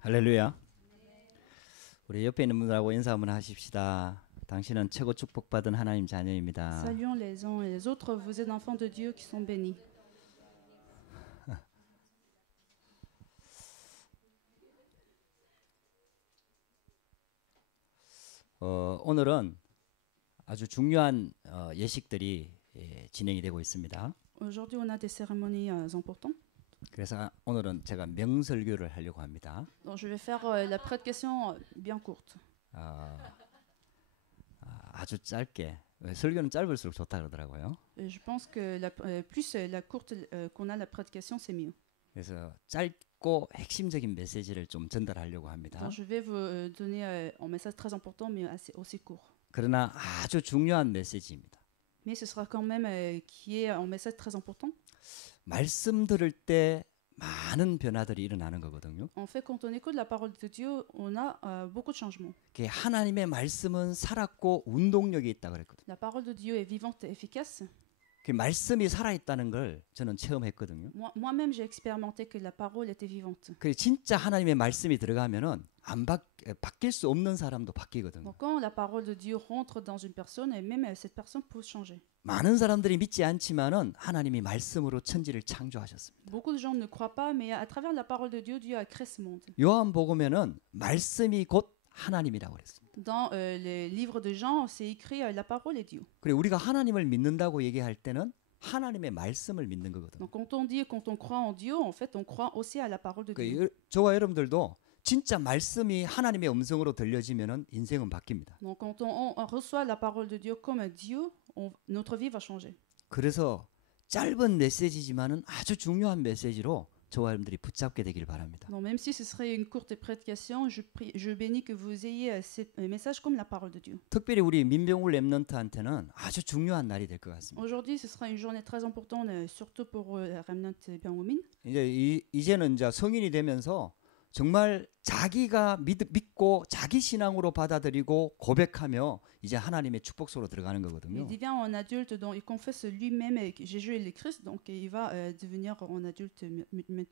할렐루야. 우리 옆에 있는 분들하고 인사 한번 하십시다. 당신은 최고 축복받은 하나님 자녀입니다. Saluons les uns et les autres, vous êtes enfants de Dieu qui sont bénis. 오늘은 아주 중요한 예식들이 진행이 되고 있습니다. Aujourd'hui, on a des cérémonies importantes. 그래서 오늘은 제가 명설교를 하려고 합니다. Donc, je vais faire la prédication bien courte. 아주 짧게. 설교는 짧을수록 좋다 그러더라고요. Et je pense que plus la courte qu'on a la prédication, c'est mieux. 그래서 짧고 핵심적인 메시지를 좀 전달하려고 합니다. Donc, je vais vous donner un message très important, mais aussi court. 그러나 아주 중요한 메시지입니다. Mais ce sera quand même qui est un message très important. 말씀 들을 때 많은 변화들이 일어나는 거거든요. En fait, quand on écoute la parole de Dieu, on a beaucoup de changements. 하나님의 말씀은 살았고 운동력이 있다 그랬거든요. La parole de Dieu est vivante et efficace. 그 말씀이 살아 있다는 걸 저는 체험했거든요. Moi-même, j'ai expérimenté que la parole était vivante. 그 진짜 하나님의 말씀이 들어가면은 바뀔 수 없는 사람도 바뀌거든요. Donc, quand la parole de Dieu rentre dans une personne, et même cette personne peut changer. 많은 사람들이 믿지 않지만은 하나님이 말씀으로 천지를 창조하셨습니다. Beaucoup de gens ne croient pas, mais à travers la parole de Dieu, Dieu a créé ce monde. 요한복음에는 말씀이 곧 하나님이라고 그랬습니다. Dans les livres de Jean, c'est écrit la parole est Dieu. 그리고 우리가 하나님을 믿는다고 얘기할 때는 하나님의 말씀을 믿는 거거든요. Donc, quand on croit en Dieu, en fait, on croit aussi à la parole de Dieu. 저와 여러분들도 진짜 말씀이 하나님의 음성으로 들려지면은 인생은 바뀝니다. Donc, quand on reçoit la parole de Dieu comme Dieu, notre vie va changer. 그래서 짧은 메시지지만은 아주 중요한 메시지로 저와 여러분들이 붙잡게 되길 바랍니다. Donc, même si ce serait une courte prédication, je bénis que vous ayez ce message comme la parole de Dieu. 특별히 우리 민병울 렘넌트한테는 아주 중요한 날이 될 것 같습니다. Aujourd'hui, ce sera une journée très importante, surtout pour Remnant Bienwomin. 이제는 이제 성인이 되면서 정말 자기가 믿고 자기 신앙으로 받아들이고 고백하며 이제 하나님의 축복 속으로 들어가는 거거든요. Il devient un adulte dont il confesse lui-même Jésus est le Christ, donc il va devenir un adulte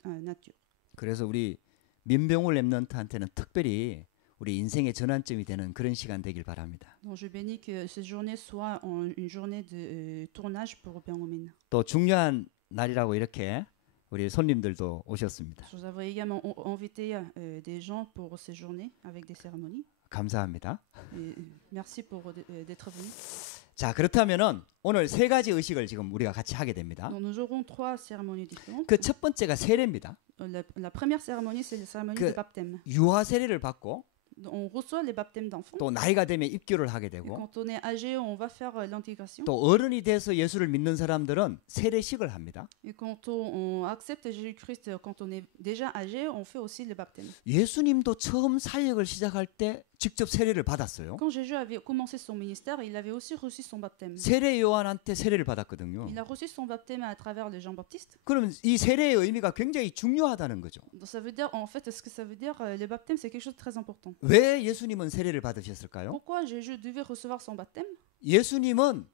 nature. 그래서 우리 민병울 렘넌트한테는 특별히 우리 인생의 전환점이 되는 그런 시간 되길 바랍니다. Donc je bénis que cette journée soit une journée de tournage pour Bienwomin. 또 중요한 날이라고 이렇게 우리 손님들도 오셨습니다. Nous avons également invité des gens pour ces journées avec des cérémonies. 감사합니다. Merci pour d'être venus. 자, 그렇다면은 오늘 세 가지 의식을 지금 우리가 같이 하게 됩니다. Donc nous aurons trois cérémonies différentes. 그 첫 번째가 세례입니다. La première cérémonie, c'est la cérémonie de baptême. 유아 세례를 받고 On reçoit les baptêmes d'enfants. 또 나이가 되면 입교를 하게 되고 Quand on est âgé, on va faire l'intégration. 또 어른이 돼서 예수를 믿는 사람들은 세례식을 합니다. Et quand on accepte Jésus-Christ, quand on est déjà âgé, on fait aussi le baptême. 예수님도 처음 사역을 시작할 때 직접 세례를 받았어요. Quand Jésus avait commencé son ministère, il avait aussi reçu son baptême. 세례 요한한테 세례를 받았거든요. Il a reçu son baptême à travers le Jean-Baptiste. 그러면 이 세례의 의미가 굉장히 중요하다는 거죠. Donc ça veut dire, en fait, ce que ça veut dire, le baptême, c'est quelque chose de très important. 왜 예수님은 세례를 받으셨을까요? Pourquoi Jésus devait recevoir son baptême? 예수님은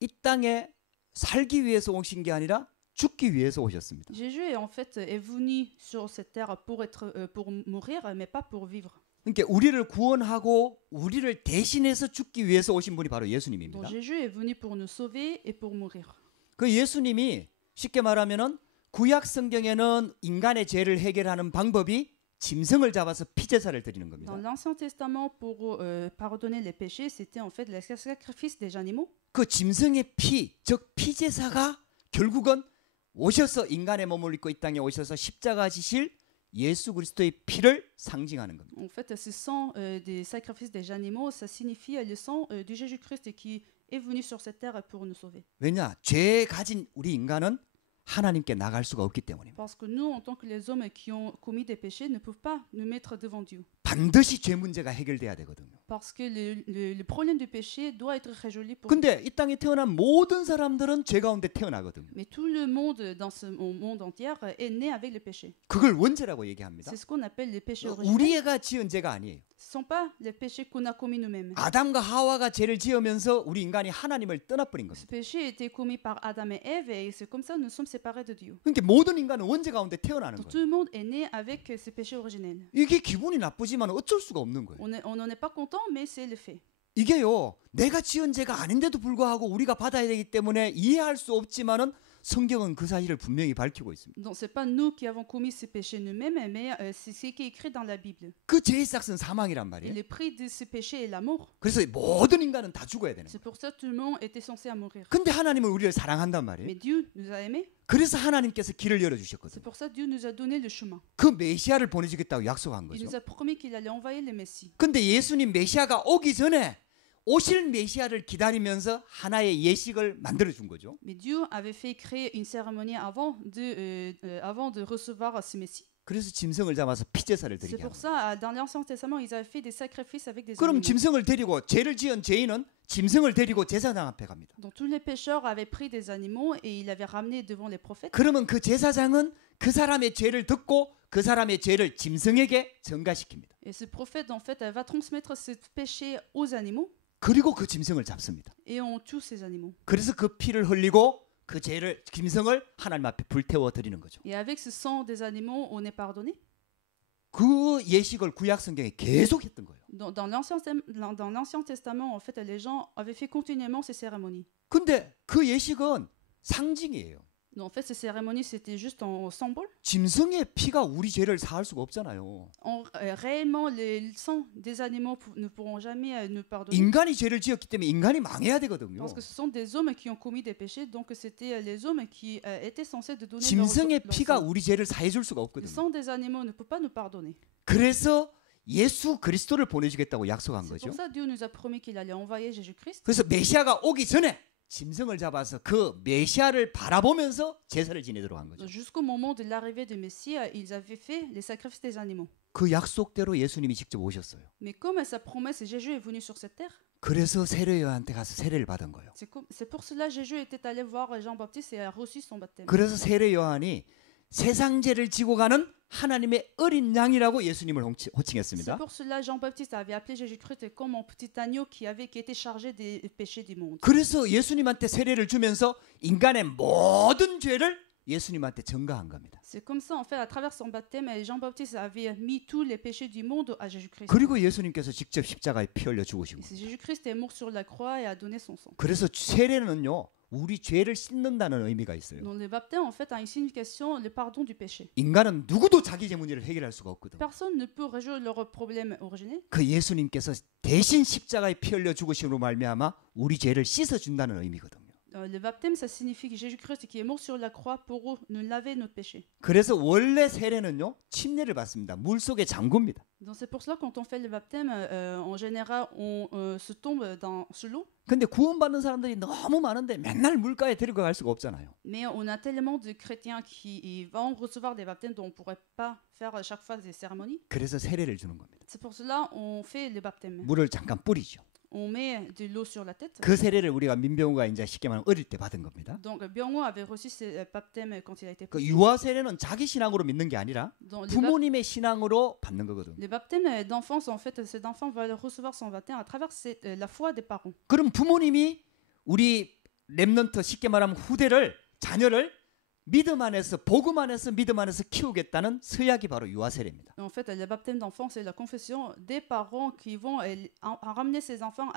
이 땅에 살기 위해서 오신 게 아니라 죽기 위해서 오셨습니다. Jésus en fait est venu sur cette terre pour mourir, mais pas pour vivre. 그러니까 우리를 구원하고 우리를 대신해서 죽기 위해서 오신 분이 바로 Donc 예수님입니다. Jésus est venu pour nous sauver et pour mourir. 그 예수님이 쉽게 말하면은 구약 성경에는 인간의 죄를 해결하는 방법이 짐승을 잡아서 피제사를 드리는 겁니다. Dans l'Ancien Testament, pour pardonner les péchés, c'était en fait le sacrifice des animaux. 그 짐승의 피, 즉 피제사가 결국은 오셔서 인간의 몸을 입고 이 땅에 오셔서 십자가 지실 예수 그리스도의 피를 상징하는 겁니다. En fait, ce sang des sacrifices des animaux, ça signifie le sang du Jésus-Christ qui est venu sur cette terre pour nous sauver. 왜냐? 죄 가진 우리 인간은 하나님께 나갈 수가 없기 때문입니다. Parce que nous, en tant que les hommes qui ont commis des péchés, ne peuvent pas nous mettre devant Dieu. 반드시 죄 문제가 해결돼야 되거든요. Parce que le problème du péché doit être résolu pour 근데 이 땅에 태어난 모든 사람들은 죄 가운데 태어나거든요. Mais tout le monde dans ce monde entier est né avec le péché. 그걸 원죄라고 얘기합니다. C'est ce qu'on appelle les péchés originels. 우리가 지은 죄가 아니에요. Ce ne sont pas les péchés qu'on a commis nous-mêmes. 아담과 하와가 죄를 지으면서 우리 인간이 하나님을 떠나버린 Ce 겁니다. péché a été commis par Adam et Ève et c'est comme ça que nous sommes séparés de Dieu. 그러니까 모든 인간은 원죄 가운데 태어나는 Donc, 거예요. tout le monde est né avec ce péché originel. 이게 기분이 나쁘지만 어쩔 수가 없는 거예요. On n'en est pas content, mais c'est le fait. 이게요, 내가 지은 죄가 아닌데도 불구하고 우리가 받아야 되기 때문에 이해할 수 없지만은 성경은 그 사실을 분명히 밝히고 있습니다. Donc c'est pas nous qui avons commis ce péché nous-mêmes, mais c'est ce qui est écrit dans la Bible. 그 죄의 싹은 사망이란 Et 말이에요. le prix de ce péché est la mort. 그래서 모든 인간은 다 죽어야 되는 거예요. C'est pour ça que tout le monde était censé à mourir. 근데 하나님은 우리를 사랑한단 말이에요. Mais Dieu nous a aimés. 그래서 하나님께서 길을 열어 C'est 주셨거든요. pour ça que Dieu nous a donné le chemin. 그 메시아를 보내주겠다고 약속한 Il 거죠. nous a promis qu'il allait envoyer le Messie. 근데 예수님 메시아가 오기 전에 오실 메시아를 기다리면서 하나의 예식을 만들어 준 거죠. Mais Dieu avait fait créer une cérémonie avant de recevoir ce Messie. 그래서 짐승을 잡아서 피제사를 C'est 드리게 pour 합니다. ça, dans l'Ancien Testament, ils avaient fait des sacrifices avec des 그럼 animaux. 짐승을 데리고 죄를 지은 죄인은 짐승을 데리고 제사장 앞에 갑니다. Donc tous les pécheurs avaient pris des animaux et ils l'avaient ramené devant les prophètes. 그러면 그 제사장은 그 사람의 죄를 듣고 그 사람의 죄를 짐승에게 전가시킵니다. Et ce prophète, en fait, elle va transmettre ce péché aux animaux 그리고 그 짐승을 잡습니다. et on tue ces animaux. 그래서 그 피를 흘리고 그 죄를 짐승을 하나님 앞에 불태워 드리는 거죠. Et avec ce sang des animaux, on est pardonné. 그 예식을 구약 성경에 계속 했던 거예요. Dans l'Ancien Testament, en fait, les gens avaient fait continuellement ces cérémonies. 근데 그 예식은 상징이에요. Donc, en fait, ces cérémonies, c'était juste en symbole. 짐승의 피가 우리 죄를 사할 수가 없잖아요. Réellement, le sang des animaux ne pourront jamais nous pardonner. 인간이 죄를 지었기 때문에 인간이 망해야 되거든요. Parce que ce sont des hommes qui ont commis des péchés, donc c'était les hommes qui étaient censés de donner 짐승의 leur 피가 sang. 우리 죄를 사해 줄 수가 Le 없거든요. sang des animaux ne peut pas nous pardonner. 그래서 예수 그리스도를 보내주겠다고 약속한 C'est 거죠. pour ça que Dieu nous a promis qu'il allait envoyer Jésus-Christ. 그래서 메시아가 오기 전에 짐승을 잡아서 그 메시아를 바라보면서 제사를 지내도록 한 거죠. Donc, jusqu'au moment de l'arrivée du Messie, ils avaient fait les sacrifices des animaux. 그 약속대로 예수님이 직접 오셨어요. Mais comme sa promesse, Jésus est venu sur cette terre. 그래서 세례요한한테 가서 세례를 받은 거예요. C'est pour cela que Jésus était allé voir Jean-Baptiste et a reçu son baptême. 그래서 세례요한이 세상 죄를 지고 가는 하나님의 어린 양이라고 예수님을 C'est 호칭했습니다. pour cela que Jean-Baptiste avait appelé Jésus-Christ comme un petit agneau qui était chargé des péchés du monde. 그래서 예수님한테 세례를 주면서 인간의 모든 죄를 예수님한테 전가한 겁니다. C'est comme ça, en fait, à travers son baptême, Jean-Baptiste avait mis tous les péchés du monde à Jésus-Christ. 그리고 예수님께서 직접 십자가에 피 흘려 죽으신 Et 거예요. Jésus-Christ est mort sur la croix et a donné son sang. 그래서 세례는요, 우리 죄를 씻는다는 의미가 있어요. Donc le baptême, en fait, a une signification, le pardon du péché. 인간은 누구도 자기 죄 문제를 해결할 수가 없거든. Personne ne peut résoudre leur problème originel. 그 예수님께서 대신 십자가에 피 흘려 죽으심으로 말미암아 우리 죄를 씻어 준다는 의미거든요. Le baptême, ça signifie que Jésus-Christ qui est mort sur la croix pour nous laver notre péché. 그래서 원래 세례는요, 침례를 받습니다. 물 속에 잠굽니다. Donc c'est pour cela quand on fait le baptême, en général, on se tombe sous l'eau. 근데 구원받는 사람들이 너무 많은데 맨날 물가에 데려갈 수가 없잖아요. Mais on a tellement de chrétiens qui vont recevoir des baptêmes dont on ne pourrait pas faire à chaque fois des cérémonies. 그래서 세례를 주는 겁니다. C'est pour cela qu'on fait le baptême. 물을 잠깐 뿌리죠. On met de l'eau sur la tête. 그 세례를 우리가 민병우가 이제 쉽게 말하면 어릴 때 받은 겁니다. Donc Byung-ho avait reçu ce baptême quand il a été 그 petit. 유아 세례는 자기 신앙으로 믿는 게 아니라 Donc, 부모님의 신앙으로 받는 거거든요. le baptême d'enfance, en fait, cet enfant va recevoir son baptême à travers la foi des parents. 그럼 부모님이 우리 렘넌트 쉽게 말하면 후대를 자녀를 믿음 안에서 복음 안에서 믿음 안에서 키우겠다는 서약이 바로 유아 세례입니다. En fait, le baptême d'enfant, c'est la confession des parents qui vont ramener ses enfants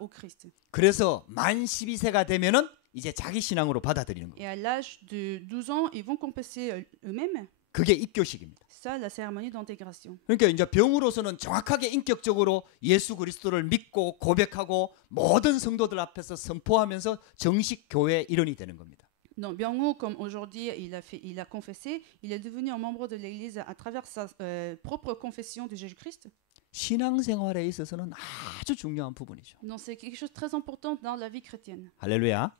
au Christ. 그래서 만 12세가 되면은 이제 자기 신앙으로 받아들이는 거예요. Et à l'âge de 12 ans, ils vont confesser eux-mêmes. 그게 입교식입니다. C'est ça la cérémonie d'intégration. 그러니까 이제 병으로서는 정확하게 인격적으로 예수 그리스도를 믿고 고백하고 모든 성도들 앞에서 선포하면서 정식 교회 일원이 되는 겁니다. Donc Byung-ho, comme aujourd'hui il a confessé, il est devenu un membre de l'Église à travers sa propre confession de Jésus-Christ. 신앙생활에 있어서는 아주 중요한 부분이죠. Donc c'est quelque chose de très important dans la vie chrétienne. 할렐루야.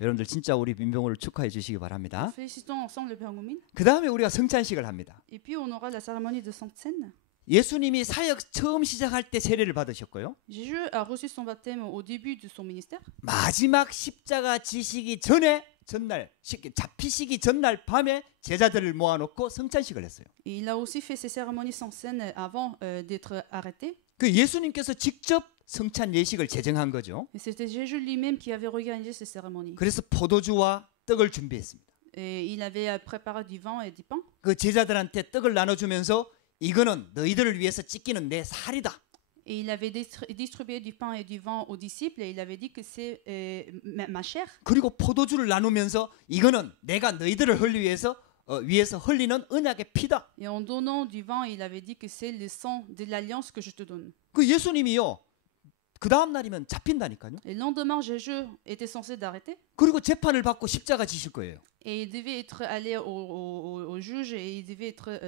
여러분들 진짜 우리 민병호를 축하해 주시기 바랍니다. Félicitons ensemble le Père Ngoumin. 그 다음에 우리가 성찬식을 합니다. Et puis on aura la cérémonie de Sainte Seine. 예수님이 사역 처음 시작할 때 세례를 받으셨고요. Jésus a reçu son baptême au début de son ministère. 마지막 십자가 지시기 전에 전날 잡히시기 전날 밤에 제자들을 모아놓고 성찬식을 했어요. Et il a aussi fait ses cérémonies sans scène avant d'être arrêté. 그 예수님께서 직접 성찬 예식을 제정한 거죠. Et c'était Jésus lui-même qui avait organisé ces cérémonies. 그래서 포도주와 떡을 준비했습니다. Et il avait préparé du vin et du pain. 그 제자들한테 떡을 나눠주면서 이거는 너희들을 위해서 찢기는 내 살이다. Et il avait distribué du pain et du vin aux disciples et il avait dit que c'est ma chair. 그리고 포도주를 나누면서 이거는 내가 너희들을 위해서 흘리는 언약의 피다. Et en donnant du vin, il avait dit que c'est le sang de l'alliance que je te donne. 그 예수님이요. 그 다음 날이면 잡힌다니까요. Et le lendemain, Jésus était censé d'arrêter. 그리고 재판을 받고 십자가 지실 거예요. Et il devait être allé au juge et il devait être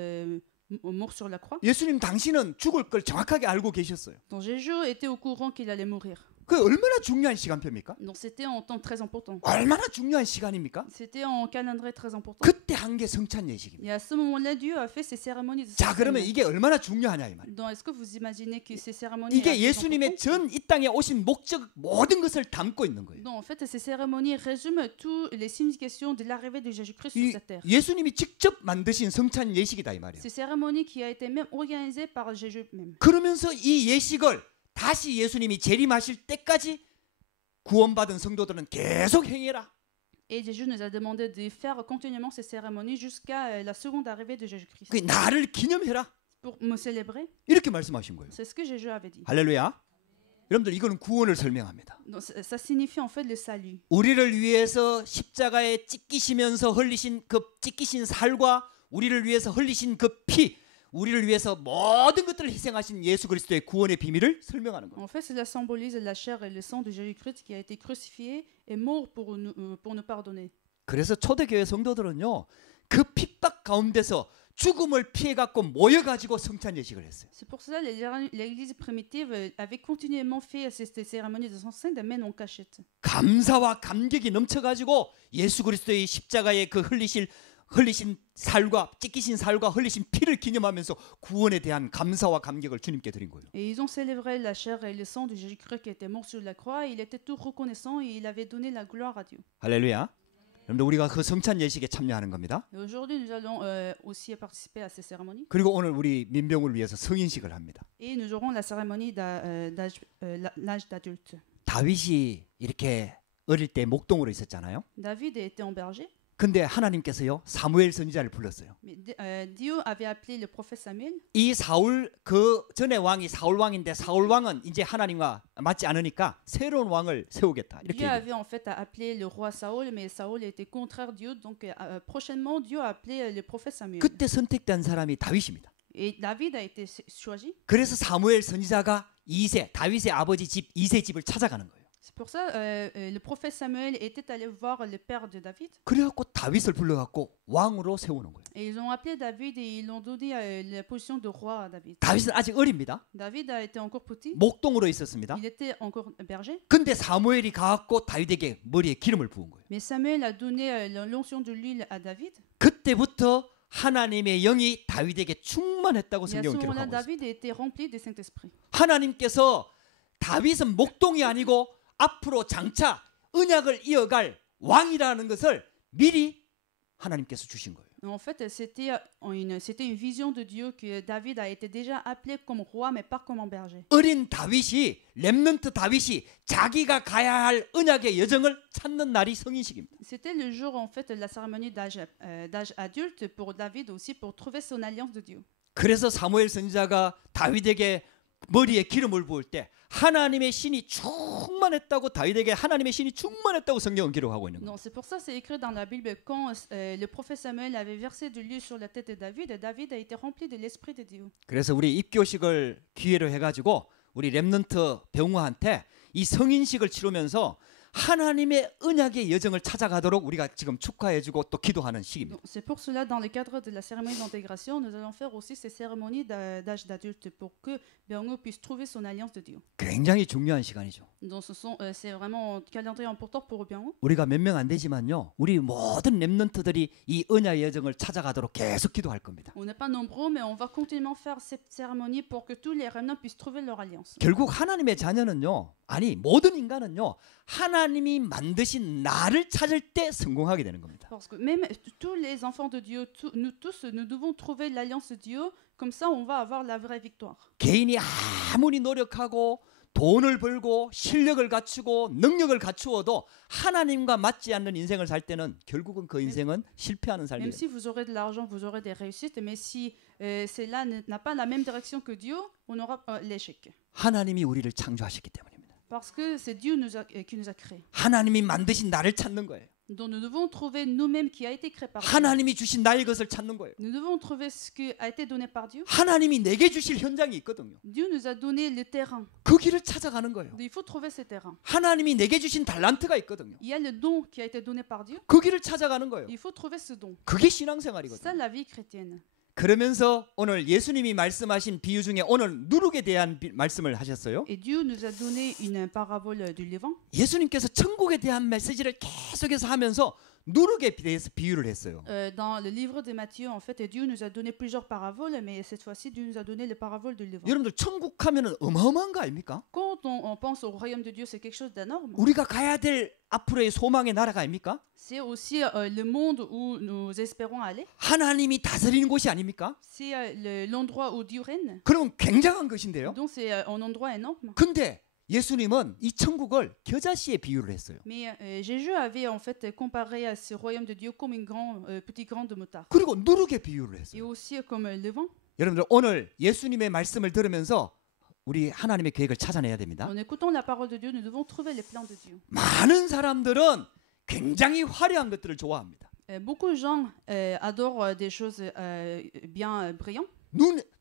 mort sur la croix. 예수님 당신은 죽을 걸 정확하게 알고 계셨어요. Donc Jésus était au courant qu'il allait mourir. 그 얼마나 중요한 시간표입니까? Donc c'était en temps très important. 얼마나 중요한 시간입니까? C'était en calendrier très important. 그때 한 게 성찬 예식입니다. Et à ce moment-là, Dieu a fait ces cérémonies de 자, 그러면 sanctification. 이게 얼마나 중요하냐 이 말이에요. Donc est-ce que vous imaginez que ces cérémonies 이게 sont 예수님의 importantes? 전 이 땅에 오신 목적 모든 것을 담고 있는 거예요. Donc en fait, ces cérémonies résument toutes les significations de l'arrivée de Jésus-Christ sur 이 cette terre. 예수님이 직접 만드신 성찬 예식이다 이 말이에요. Ces cérémonies qui a été même organisée par Jésus même. 그러면서 이 예식을 다시 예수님이 재림하실 때까지 구원받은 성도들은 계속 행해라. Et Jésus nous a demandé de faire continuellement ces cérémonies jusqu'à la seconde arrivée de Jésus-Christ. 그 나를 기념해라. Pour me célébrer, 이렇게 말씀하신 거예요. c'est ce que Jésus avait dit. 할렐루야. 여러분들 이거는 구원을 설명합니다. Donc ça signifie en fait le salut. 우리를 위해서 십자가에 찢기시면서 흘리신 그 찢기신 살과 우리를 위해서 흘리신 그 피, 우리를 위해서 모든 것들을 희생하신 예수 그리스도의 구원의 비밀을 설명하는 거예요. En fait, cela symbolise la chair et le sang de Jésus-Christ qui a été crucifié et mort pour nous pardonner. 그래서 초대교회 성도들은요. 그 핍박 가운데서 죽음을 피해 갖고 모여 가지고 성찬 예식을 했어요. C'est pour cela que l'Église primitive avait continuellement fait ces cérémonies de sang-saint même en cachette. 감사와 감격이 넘쳐 가지고 예수 그리스도의 십자가에 그 흘리신 살과 찢기신 살과 흘리신 피를 기념하면서 구원에 대한 감사와 감격을 주님께 드린 거예요. Et ils ont célébré la chair et le sang de Jésus-Christ qui était mort sur la croix. Il était tout reconnaissant et il avait donné la gloire à Dieu. 할렐루야. 여러분들 우리가 그 성찬 예식에 참여하는 겁니다. Et aujourd'hui, nous allons aussi participer à ces cérémonies. 그리고 오늘 우리 민병을 위해서 성인식을 합니다. Et nous aurons la cérémonie l'âge d'adulte. 다윗이 이렇게 어릴 때 목동으로 있었잖아요. David était en berger. 근데 하나님께서요 사무엘 선지자를 불렀어요. Mais Dieu avait appelé le prophète Samuel. 이 사울 그 전에 왕이 사울 왕인데 사울 왕은 이제 하나님과 맞지 않으니까 새로운 왕을 세우겠다 이렇게. Dieu avait en fait appelé le roi Saül, mais Saül était contraire à Dieu. Donc prochainement, Dieu a appelé le prophète Samuel. 그때 선택된 사람이 다윗입니다. Et David a été choisi. 그래서 사무엘 선지자가 다윗의 아버지 집 이세 집을 찾아가는 거예요. C'est pour ça le prophète Samuel était allé voir le père de David. 그래갖고 다윗을 불러갖고 왕으로 세우는 거예요. Et ils ont appelé David et ils l'ont donné la position de roi à David. 다윗은 아직 어립니다. David a été encore petit. 목동으로 있었습니다. Il était encore berger. 근데 사무엘이 가갖고 다윗에게 머리에 기름을 부은 거예요. Mais Samuel a donné l'onction de l'huile à David. 그때부터 하나님의 영이 다윗에게 충만했다고 Et à ce 성경은 moment-là, 기록하고 있어요. David a été rempli du Saint-Esprit. 하나님께서 다윗은 목동이 아니고 앞으로 장차 언약을 이어갈 왕이라는 것을 미리 하나님께서 주신 거예요. En fait, c'était une vision de Dieu que David a été déjà appelé comme roi, mais pas comme un berger. 어린 다윗이 렘넌트 다윗이 자기가 가야 할 언약의 여정을 찾는 날이 성인식입니다. C'était le jour en fait de la cérémonie d'âge adulte pour David aussi pour trouver son alliance de Dieu. 그래서 사무엘 선지자가 다윗에게 머리에 기름을 부을 때 하나님의 신이 충만했다고 다윗에게 하나님의 신이 충만했다고 성경은 기록하고 있는 거예요. Non, c'est pour ça c'est écrit dans la Bible quand le prophète Samuel avait versé de l'huile sur la tête de David, David a été rempli de l'esprit de Dieu. 그래서 우리 입교식을 기회로 해가지고 우리 렘넌트 병우한테 이 성인식을 치르면서 하나님의 언약의 여정을 찾아가도록 우리가 지금 축하해주고 또 기도하는 시기입니다. Donc, c'est pour cela, dans le cadre de la cérémonie d'intégration, nous allons faire aussi ces cérémonies d'âge d'adulte pour que Berno puisse trouver son alliance de Dieu. 굉장히 중요한 시간이죠. Donc, c'est vraiment un calendrier important pour Berno. 우리가 몇 명 안 되지만요, 우리 모든 렘넌트들이 이 언약의 여정을 찾아가도록 계속 기도할 겁니다. On n'est pas nombreux, mais on va continuellement faire cette cérémonie pour que tous les remnants puissent trouver leur alliance. 결국 하나님의 자녀는요, 아니 모든 인간은요, 하나님이 만드신 나를 찾을 때 성공하게 되는 겁니다. Parce que même tous les enfants de Dieu, nous tous, nous devons trouver l'alliance de Dieu. Comme ça, on va avoir la vraie victoire. 개인이 아무리 노력하고 돈을 벌고 실력을 갖추고 능력을 갖추어도 하나님과 맞지 않는 인생을 살 때는 결국은 그 인생은 실패하는 삶이에요. Même si vous aurez de l'argent, vous aurez des réussites, mais si cela n'a pas la même direction que Dieu, on aura l'échec. 하나님이 우리를 창조하셨기 때문입니다. Parce que c'est Dieu qui nous a créés. 하나님이 만드신 나를 찾는 거예요. Donc nous devons trouver nous-mêmes qui a été créé par Dieu. 하나님이 주신 나의 것을 찾는 거예요. Nous devons trouver ce qui a été donné par Dieu. 하나님이 내게 주실 현장이 있거든요. Dieu nous a donné le terrain. 그 길을 찾아가는 거예요. Donc, il faut trouver ce terrain. 하나님이 내게 주신 달란트가 있거든요. Il y a le don qui a été donné par Dieu. 그 길을 찾아가는 거예요. Il faut trouver ce don. 그게 C'est 신앙생활이거든요. ça la vie chrétienne. 그러면서 오늘 예수님이 말씀하신 비유 중에 오늘 누룩에 대한 말씀을 하셨어요. Et Dieu nous a donné une parabole du levain. 예수님께서 천국에 대한 메시지를 계속해서 하면서 누룩에 대해서 비유를 했어요. Dans le livre de Matthieu, en fait, Dieu nous a donné plusieurs paraboles, mais cette fois-ci, Dieu nous a donné les paraboles du levain. 여러분들 천국 하면은 어마어마한 거 아닙니까? Quand on pense au royaume de Dieu, c'est quelque chose d'énorme. 우리가 가야 될 앞으로의 소망의 나라가 아닙니까? C'est aussi le monde où nous espérons aller. 하나님이 다스리는 곳이 아닙니까? C'est l'endroit où Dieu règne. 그럼 굉장한 것인데요. Donc c'est un endroit énorme. 근데 예수님은 이 천국을 겨자씨에 비유를 했어요. Mais Jésus avait en fait comparé à ce royaume de Dieu comme un petit grain de moutarde. 그리고 누룩에 비유를 Et 했어요. aussi comme le vent. 여러분들 오늘 예수님의 말씀을 들으면서 우리 하나님의 계획을 찾아내야 됩니다. En écoutant la parole de Dieu, nous devons trouver les plans de Dieu. 많은 사람들은 굉장히 화려한 것들을 좋아합니다. Beaucoup de gens adorent des choses bien brillantes.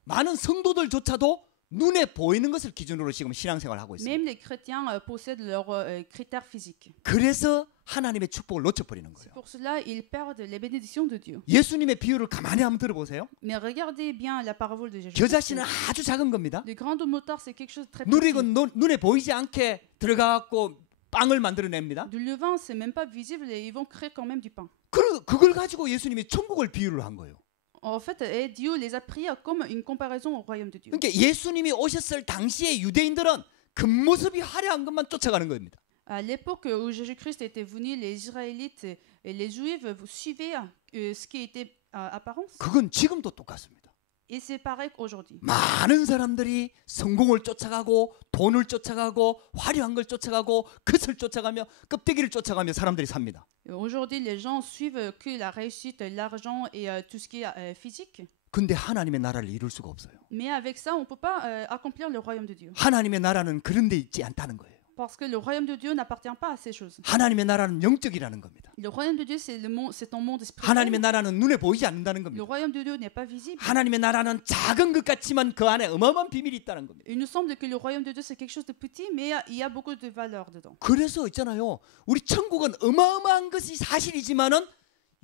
많은 성도들조차도 눈에 보이는 것을 기준으로 지금 신앙생활을 하고 있습니다. Même les chrétiens possèdent leurs critères physiques. 그래서 하나님의 축복을 놓쳐버리는 거예요. Pour cela, ils perdent les bénédictions de Dieu. 예수님의 비유를 가만히 한번 들어보세요. Mais regardez bien la parabole de Jésus. 겨자씨는 아주 작은 겁니다. Le grain de moutarde, c'est quelque chose de très 누룩은 petit. 눈에 보이지 않게 들어가고 빵을 만들어냅니다. Du levain, c'est même pas visible et ils vont créer quand même du pain. 그걸 가지고 예수님이 천국을 비유를 한 거예요. En fait, Dieu les a pris comme une comparaison au royaume de Dieu. 그러니까 예수님이 오셨을 당시에 유대인들은 겉모습이 화려한 것만 쫓아가는 겁니다. À l'époque où Jésus-Christ était venu, les Israélites et les Juifs suivaient ce qui était apparence. 그건 지금도 똑같습니다. Et c'est pareil qu'aujourd'hui. 많은 사람들이 성공을 쫓아가고 돈을 쫓아가고 화려한 걸 쫓아가고 것을 쫓아가며 껍데기를 쫓아가며 사람들이 삽니다. Aujourd'hui, les gens suivent que la réussite, l'argent et tout ce qui est physique. 근데 하나님의 나라를 이룰 수가 없어요. Mais avec ça, on ne peut pas accomplir le royaume de Dieu. 하나님의 나라는 그런 데 있지 않다는 거예요. Parce que le royaume de Dieu n'appartient pas à ces choses. 하나님의 나라는 영적이라는 겁니다. Le royaume de Dieu, c'est un monde spirituel. 하나님의 나라는 눈에 보이지 않는다는 Le 겁니다. royaume de Dieu n'est pas visible. 하나님의 나라는 작은 것 같지만 그 안에 어마어마한 비밀이 있다는 겁니다. Il nous semble que le royaume de Dieu, c'est quelque chose de petit, mais il y a beaucoup de valeur dedans. 그래서 있잖아요. 우리 천국은 어마어마한 것이 사실이지만은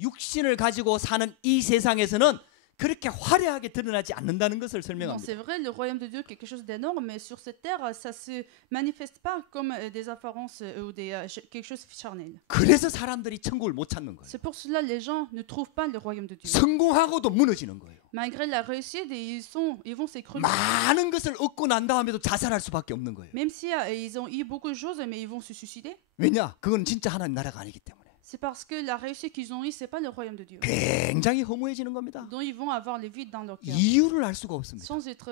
육신을 가지고 사는 이 세상에서는 그렇게 화려하게 드러나지 않는다는 것을 Non, 설명합니다. c'est vrai, le royaume de Dieu est quelque chose d'énorme, mais sur cette terre, ça se manifeste pas comme des apparences ou quelque chose de charnel. 그래서 사람들이 천국을 못 찾는 거예요. C'est pour cela que les gens ne trouvent pas le royaume de Dieu. 성공하고도 무너지는 거예요. Malgré la réussite, ils vont s'écrouler. 많은 것을 얻고 난 다음에도 자살할 수밖에 없는 거예요. Même si ils ont eu beaucoup de choses, mais ils vont se suicider. 왜냐? 그건 진짜 하나님 나라가 아니기 때문에. C'est parce que la réussite qu'ils ont eue, c'est pas le royaume de Dieu. 굉장히 허무해지는 겁니다. Donc ils vont avoir le vide dans leur cœur, 이유를 알 수가 없습니다.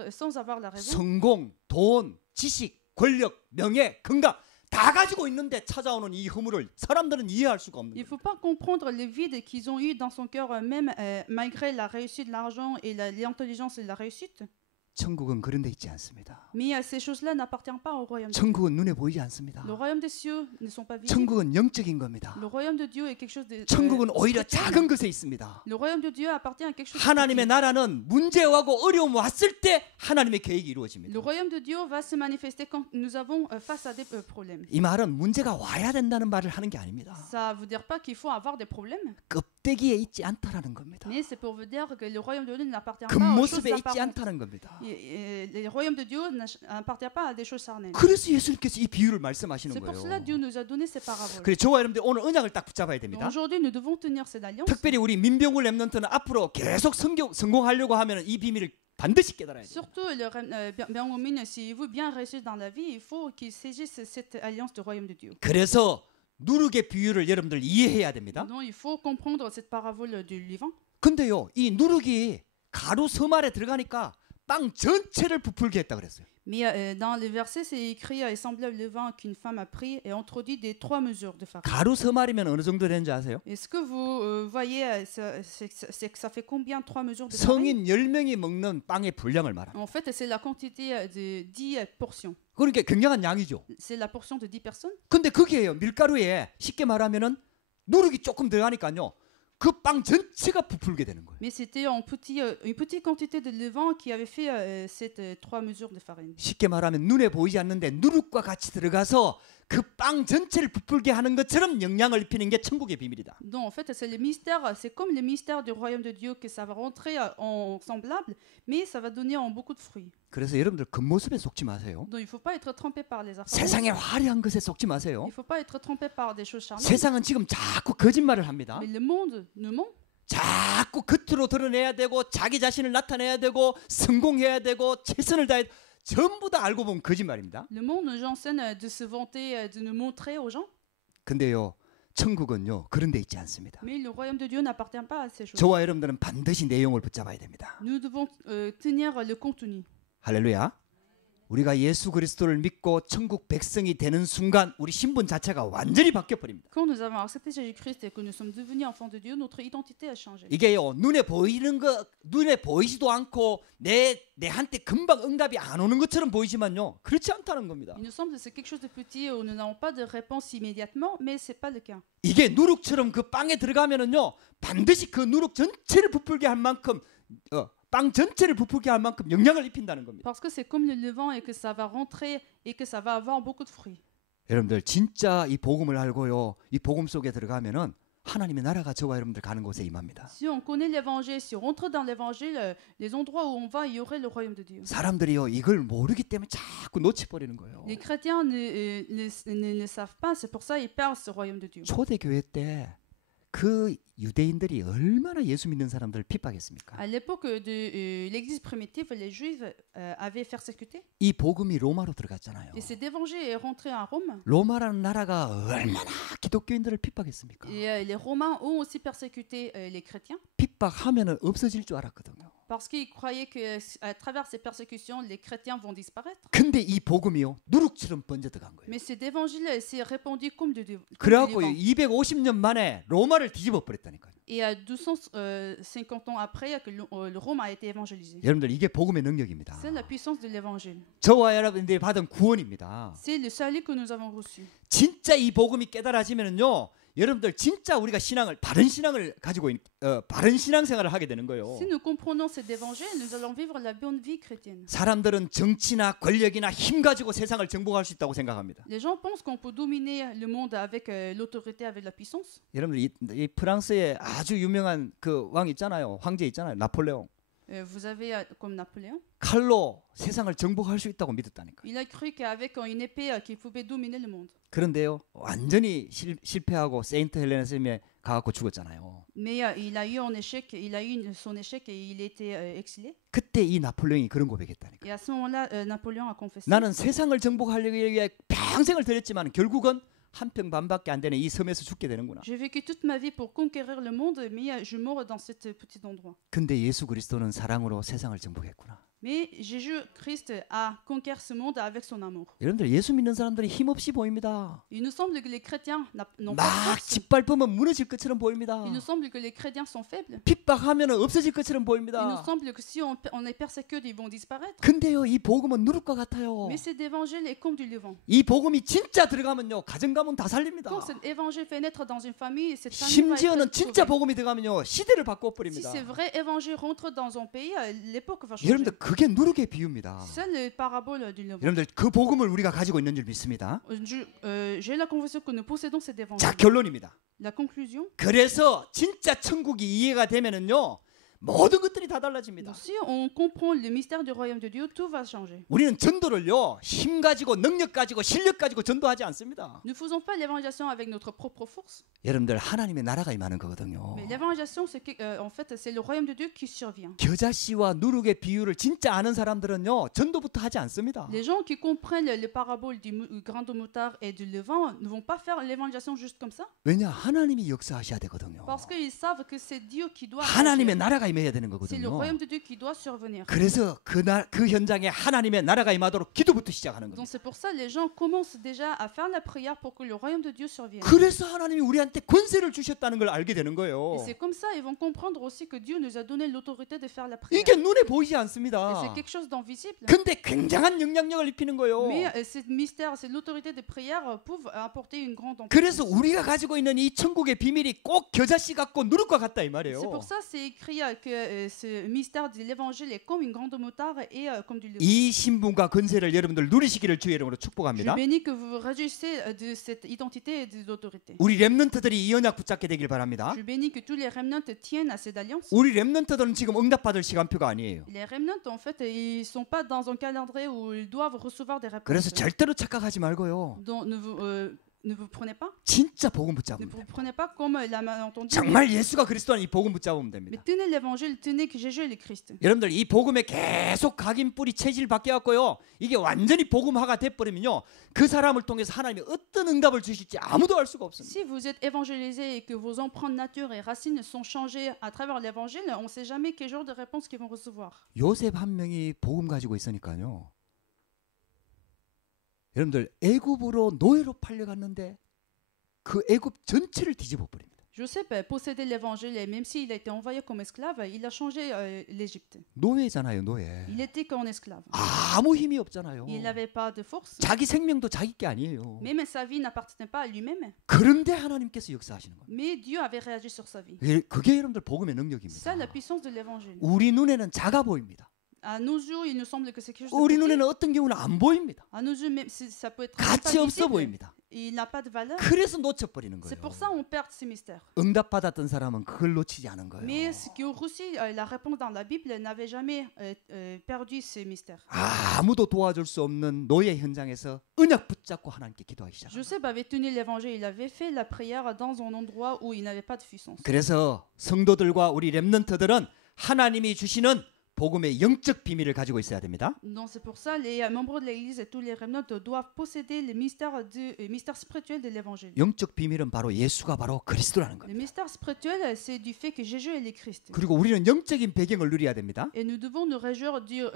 sans avoir la raison. 성공, 돈, 지식, 권력, 명예, 건강 다 가지고 있는데 찾아오는 이 허물을 사람들은 이해할 수가 없는 Il ne 거예요. faut pas comprendre le vide qu'ils ont eu dans son cœur, même malgré la réussite, l'argent et l'intelligence et la réussite. 천국은 그런 데 있지 않습니다. Mais ces choses-là n'appartiennent pas au royaume de Dieu. 천국은 눈에 보이지 않습니다. Le royaume des cieux ne sont pas visibles. 천국은 영적인 겁니다. Le royaume de Dieu est quelque chose de 천국은 오히려 spirituel. 작은 것에 있습니다. Le royaume de Dieu appartient à quelque chose de 하나님의 petit. 나라는 문제하고 어려움 왔을 때 하나님의 계획이 Le 이루어집니다. royaume de Dieu va se manifester quand nous avons face à des problèmes. 이 말은 문제가 와야 된다는 말을 하는 게 아닙니다. Ça veut dire pas qu'il faut avoir des problèmes, 껍데기에 있지 않다라는 겁니다. mais c'est pour vous dire que le royaume de Dieu n'appartient 그 pas aux choses 모습에 있지 apparentes. 않다는 겁니다. Le royaume de Dieu n'appartient pas à des choses charnelles. 그래서 예수님께서 이 비유를 말씀하시는 C'est pour cela 거예요. que Dieu nous a donné ces paraboles. 그래 저와 여러분들 오늘 언약을 딱 붙잡아야 Donc 됩니다. aujourd'hui, nous devons tenir cette alliance. 특별히 우리 민병울 랩런트는 앞으로 계속 성공하려고 하면 이 비밀을 반드시 깨달아야 돼요. Surtout, Benjamin, s'il veut bien réussir dans la vie, il faut qu'il saisisse cette alliance du royaume de Dieu. 그래서 누룩의 비유를 여러분들 이해해야 됩니다. Donc il faut comprendre cette parabole du levain. 근데요, 이 누룩이 가루 섬 안에 들어가니까 빵 전체를 부풀게 했다 그랬어요. Mais dans les versets, c'est écrit « semblable levain qu'une femme a pris et introduit des 3 mesures de farine ». 가루 섬 알이면 어느 정도 되는지 아세요? Est-ce que vous voyez, c'est que ça fait combien 3 mesures de farine? 성인 10명이 먹는 빵의 분량을 말합니다. En fait, c'est la quantité de 10 portions. 그러니까 굉장한 양이죠. C'est la portion de 10 personnes. 근데 거기에요, 밀가루에 쉽게 말하면은 누룩이 조금 들어가니까요, 그 빵 전체가 부풀게 되는 거예요. Mais c'était une petite quantité de levain qui avait fait ces 3 mesures de farine. 쉽게 말하면 눈에 보이지 않는데 누룩과 같이 들어가서 그 빵 전체를 부풀게 하는 것처럼 영향을 입히는 게 천국의 비밀이다. Donc en fait, c'est le mystère, c'est comme le mystère du royaume de Dieu que ça va rentrer en semblable, mais ça va donner en beaucoup de fruits. 그래서 여러분들 겉모습에 속지 마세요. Donc il faut pas être trompé par les apparences. 세상의 화려한 것에 속지 마세요. Il faut pas être trompé par des choses charnelles. 세상은 지금 자꾸 거짓말을 합니다. Mais le monde nous ment. 자꾸 겉으로 드러내야 되고 자기 자신을 나타내야 되고 성공해야 되고 최선을 다해 전부 다 알고 보면 거짓말입니다. Le monde nous enseigne de se vanter, de nous montrer aux gens. 근데요, 천국은요 그런 데 있지 않습니다. Mais le royaume de Dieu n'appartient pas à ces choses. 저와 여러분들은 반드시 내용을 붙잡아야 됩니다. Nous devons tenir le contenu. 할렐루야. 우리가 예수 그리스도를 믿고 천국 백성이 되는 순간 우리 신분 자체가 완전히 바뀌어 버립니다. Quand nous avons accepté Jésus-Christ et que nous sommes devenus enfants de Dieu, notre identité a changé. 이게요, 눈에 보이는 거, 눈에 보이지도 않고 내한테 금방 응답이 안 오는 것처럼 보이지만요, 그렇지 않다는 겁니다. Il nous semble que c'est quelque chose de petit où nous n'avons pas de réponse immédiatement, mais c'est pas le cas. 이게 누룩처럼 그 빵에 들어가면은요, 반드시 그 누룩 전체를 부풀게 할 만큼 빵 전체를 부풀게 할 만큼 영향을 입힌다는 겁니다. Parce que c'est comme le levain et que ça va rentrer et que ça va avoir beaucoup de fruits. 여러분들 진짜 이 복음을 알고요, 이 복음 속에 들어가면은 하나님의 나라가 저와 여러분들 가는 곳에 임합니다. Si on connaît l'évangile, si on rentre dans l'évangile, les endroits où on va, il y aurait le royaume de Dieu. 사람들이요, 이걸 모르기 때문에 자꾸 놓쳐버리는 거예요. Les chrétiens ne savent pas, c'est pour ça qu'ils perdent ce royaume de Dieu. 초대교회 때 그 유대인들이 얼마나 예수 믿는 사람들을 핍박했습니까? À l'époque de l'Église primitive, les Juifs avaient persécuté. 이 복음이 로마로 들어갔잖아요. Et cet évangile est rentré à Rome. 로마라는 나라가 얼마나 기독교인들을 핍박했습니까? Et les Romains ont aussi persécuté les chrétiens. 핍박하면은 없어질 줄 알았거든요. Parce qu'ils croyaient qu'à travers ces persécutions, les chrétiens vont disparaître. 근데 이 복음이요, 누룩처럼 번져들어간 거예요. Mais cet évangile s'est répandu comme du 그래갖고 vent. 250년 만에 로마를 뒤집어 버렸다니까요. Et à 250 ans après, que le Rome a été évangélisé. 여러분들 이게 복음의 능력입니다. C'est la puissance de l'évangile. 저와 여러분들이 받은 구원입니다. C'est le salut que nous avons reçu. 진짜 이 복음이 깨달아지면은요, 여러분들 진짜 우리가 신앙을 바른 신앙을 가지고 바른 신앙생활을 하게 되는 거예요. Si nous comprenons cet évangile, nous allons vivre la bonne vie chrétienne. 사람들은 정치나 권력이나 힘 가지고 세상을 정복할 수 있다고 생각합니다. Les gens pensent qu'on peut dominer le monde avec l'autorité, avec la puissance. 여러분들 이 프랑스에 아주 유명한 그 왕 있잖아요. 황제 있잖아요. 나폴레옹. Vous avez comme Napoléon. 칼로 세상을 정복할 수 있다고 믿었다니까. Il a cru qu'avec une épée, qu'il pouvait dominer le monde. 그런데요, 완전히 실패하고 세인트 헬레나 쌤에 가갖고 죽었잖아요. Mais il a eu un échec, il a eu son échec et il a été exilé. 그때 이 나폴레옹이 그런 고백했다니까. Et à ce moment-là, Napoléon a confessé. 나는 세상을 정복하려기 위해 평생을 들였지만 결국은 한 평 반밖에 안 되는 이 섬에서 죽게 되는구나. J'ai vécu toute ma vie pour conquérir le monde, mais je meurs dans cet petit endroit. 근데 예수 그리스도는 사랑으로 세상을 정복했구나. Mais Jésus-Christ a conquis ce monde avec son amour. 여러분들 예수 믿는 사람들이 힘없이 보입니다. Il nous semble que les chrétiens n'ont pas de 막 force. 짓밟으면 무너질 것처럼 보입니다. Il nous semble que les chrétiens sont faibles. 핍박하면 없어질 것처럼 Il nous 보입니다. semble que si on est persécuté, ils vont disparaître. 근데요, 이 복음은 누룩과 같아요. Mais cet évangile est comme du levain. 이 복음이 진짜 들어가면요, 가정 가문 다 살립니다. Quand cet évangile fait naître dans une famille, cette famille va 심지어는 être 진짜 sauvée. 복음이 들어가면요, 시대를 Si 바꿔버립니다. ce vrai évangile rentre dans un pays, l'époque va changer. 여러분들 그게 누룩의 비유입니다. C'est ça le parabole du levain. 여러분들 그 복음을 우리가 가지고 있는 줄 믿습니다. J'ai la conviction que nous possédons cet évangile. 자, 결론입니다. La conclusion, 그래서 진짜 천국이 이해가 되면은요, 모든 것들이 다 달라집니다. donc, si on comprend le mystère du royaume de Dieu, tout va changer. 우리는 전도를요, 힘 가지고 능력 가지고 실력 가지고 전도하지 않습니다. Ne faisons pas l'évangélisation avec notre propre force, 여러분들 하나님의 나라가 임하는 거거든요. mais l'évangélisation, c'est en fait, c'est le royaume de Dieu qui survient. 겨자씨와 누룩의 비유를 진짜 아는 사람들은요, 전도부터 하지 않습니다. Les gens qui comprennent les paraboles du grain de moutarde et du levain ne vont pas faire l'évangélisation juste comme ça, 왜냐, 하나님이 역사하셔야 되거든요. parce qu'ils savent que c'est Dieu qui doit 하나님의 agir. 나라가 임해야 되는 C'est le 거거든요. royaume de Dieu qui doit survenir. 그래서 그 현장에 하나님의 나라가 임하도록 기도부터 시작하는 Donc 겁니다. c'est pour ça que les gens commencent déjà à faire la prière pour que le royaume de Dieu survienne. 그래서 하나님이 우리한테 권세를 주셨다는 걸 알게 되는 Et 거예요. c'est comme ça, ils vont comprendre aussi que Dieu nous a donné l'autorité de faire la prière. 이게 눈에 보이지 Et 않습니다. c'est quelque chose d'invisible. 근데 굉장한 영향력을 입히는 거예요. Mais ce mystère, cette l'autorité de prière peuvent apporter une grande 그래서 importance. 우리가 가지고 있는 이 천국의 비밀이 꼭 겨자씨 같고 누룩과 같다 이 C'est 말이에요. pour ça c'est écrit que ce mystère de l'évangile est comme une grande moutarde et comme du levain. 이 신분과 권세를 여러분들 누리시기를 주의 이름으로 Je 축복합니다. bénis que vous vous réjouissez de cette identité et de l'autorité. 우리 렘넌트들이 이 언약 붙잡게 되길 바랍니다. Je bénis que tous les remnants tiennent à cette alliance. 우리 렘넌트들은 지금 응답받을 시간표가 아니에요. Les remnants, en fait, ils sont pas dans un calendrier où ils doivent recevoir des réponses. 그래서 절대로 착각하지 말고요. Donc, ne vous prenez pas. 진짜 복음 Ne 붙잡으면 vous 돼요. prenez pas comme la malentendu. 정말 예수가 그리스도라는 이 복음 붙잡으면 Mais 됩니다. tenez l'évangile, tenez que Jésus est le Christ. 여러분들 이 복음에 계속 각인 뿌리 체질 바뀌어갖고요, 이게 완전히 복음화가 돼버리면요, 그 사람을 통해서 하나님이 어떤 응답을 주실지 아무도 알 수가 없습니다. Si vous êtes évangélisé et que vos empreintes nature et racines sont changées à travers l'évangile, on ne sait jamais quel genre de réponse qu'ils vont recevoir. 요셉 한 명이 복음 가지고 있으니까요, 여러분들 애굽으로 노예로 팔려갔는데 그 애굽 전체를 뒤집어 버립니다. Joseph possédait l'évangile et même s'il a été envoyé comme esclave, il a changé l'Égypte. 노예잖아요, 노예. Il était qu'un esclave. 아무 힘이 없잖아요. Il n'avait pas de force. 자기 생명도 자기 게 아니에요. Même sa vie n'appartenait pas à lui-même. 그런데 하나님께서 역사하시는 거예요. Mais Dieu avait réagi sur sa vie. 그게 여러분들 복음의 C'est 능력입니다. ça la puissance de l'évangile. 우리 눈에는 작아 보입니다. À nos yeux, il nous semble que c'est quelque chose de 우리 petit. 눈에는 어떤 경우는 안 보입니다. À nos yeux, même si ça peut être 가치 pas 없어 visible, 보입니다. il n'a pas de valeur. 그래서 놓쳐버리는 C'est 거예요. pour ça qu'on perd ces mystères. 응답받았던 사람은 그걸 놓치지 않은 거예요. Mais ceux qui ont reçu la réponse dans la Bible n'avaient jamais perdu ces mystères. 아무도 도와줄 수 없는 노예 현장에서 언약 붙잡고 하나님께 기도하기 시작합니다. Joseph avait tenu l'évangile, il avait fait la prière dans un endroit où il n'avait pas de puissance. 그래서 성도들과 우리 렘넌트들은 하나님이 주시는 복음의 영적 비밀을 가지고 있어야 됩니다. Donc c'est pour ça les membres de l'Église et tous les remnants doivent posséder le mystère spirituel de l'évangile. 영적 비밀은 바로 예수가 바로 그리스도라는 Le 겁니다. mystère spirituel, c'est du fait que Jésus est le Christ. 그리고 우리는 영적인 배경을 누려야 됩니다. Et nous devons nous réjouir de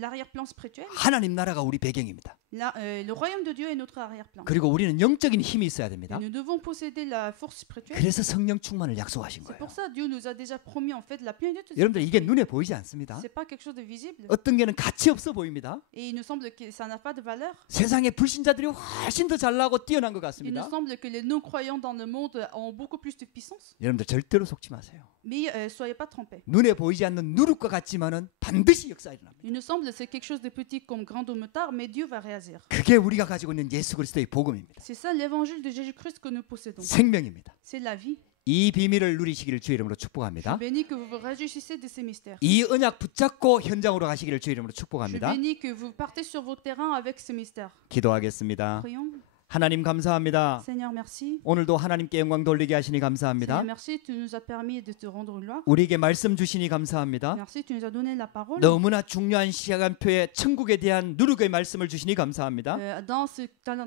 l'arrière-plan spirituel. 하나님 나라가 우리 배경입니다. Le royaume de Dieu est notre arrière-plan. 그리고 우리는 영적인 힘이 있어야 됩니다. Et nous devons posséder la force spirituelle. 그래서 성령 충만을 약속하신 C'est 거예요. pour ça que Dieu nous a déjà promis en fait la plénitude. 여러분들 이게 눈에 보이지 않습니다. C'est pas quelque chose de visible. 어떤 게는 가치 없어 보입니다. Et il nous semble que ça n'a pas de valeur. 세상의 불신자들이 훨씬 더 잘나고 뛰어난 것 Il nous 같습니다. semble que les non-croyants dans le monde ont beaucoup plus de puissance. 여러분들 절대로 속지 마세요. Mais soyez pas trompés. 눈에 보이지 않는 누룩과 같지만은 반드시 역사 일어납니다. Il nous semble que c'est quelque chose de petit comme grain de moutarde, mais Dieu va réagir. 그게 우리가 가지고 있는 예수 그리스도의 복음입니다. C'est ça l'évangile de Jésus-Christ que nous possédons. 생명입니다. C'est la vie. 이 비밀을 누리시기를 주의 이름으로 Je 축복합니다. bénis que vous vous réjouissez de ces mystères. 이 언약 붙잡고 현장으로 가시기를 주의 이름으로 Je 축복합니다. bénis que vous partez sur vos terrains avec ce mystère. 기도하겠습니다. Prions. 하나님 감사합니다. Seigneur, merci. 오늘도 하나님께 영광 돌리게 하시니 감사합니다. Seigneur, merci, tu nous as permis de te rendre gloire. 우리에게 말씀 주시니 감사합니다. Merci, tu nous as donné la parole. 너무나 중요한 시간표에 천국에 대한 누룩의 말씀을 주시니 감사합니다. Dans ce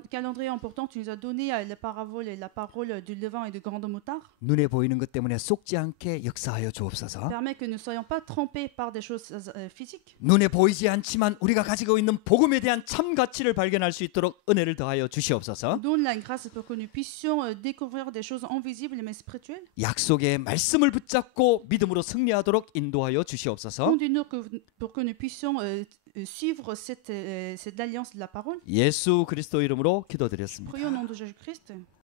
calendrier important, tu nous as donné la parabole et la parole du levain et du grand moutarde. 눈에 보이는 것 때문에 속지 않게 역사하여 주옵소서. Permet que nous ne soyons pas trompés par des choses physiques. 눈에 보이지 않지만 우리가 가지고 있는 복음에 대한 참 가치를 발견할 수 있도록 은혜를 더하여 주시옵소서. Donne la grâce pour que nous puissions découvrir des choses invisibles mais spirituelles. 약속의 말씀을 붙잡고 믿음으로 승리하도록 인도하여 주시옵소서. Conduis-nous pour que nous puissions suivre cette alliance de la parole. 예수 그리스도 이름으로 기도드렸습니다. Prions au nom de Jésus-Christ.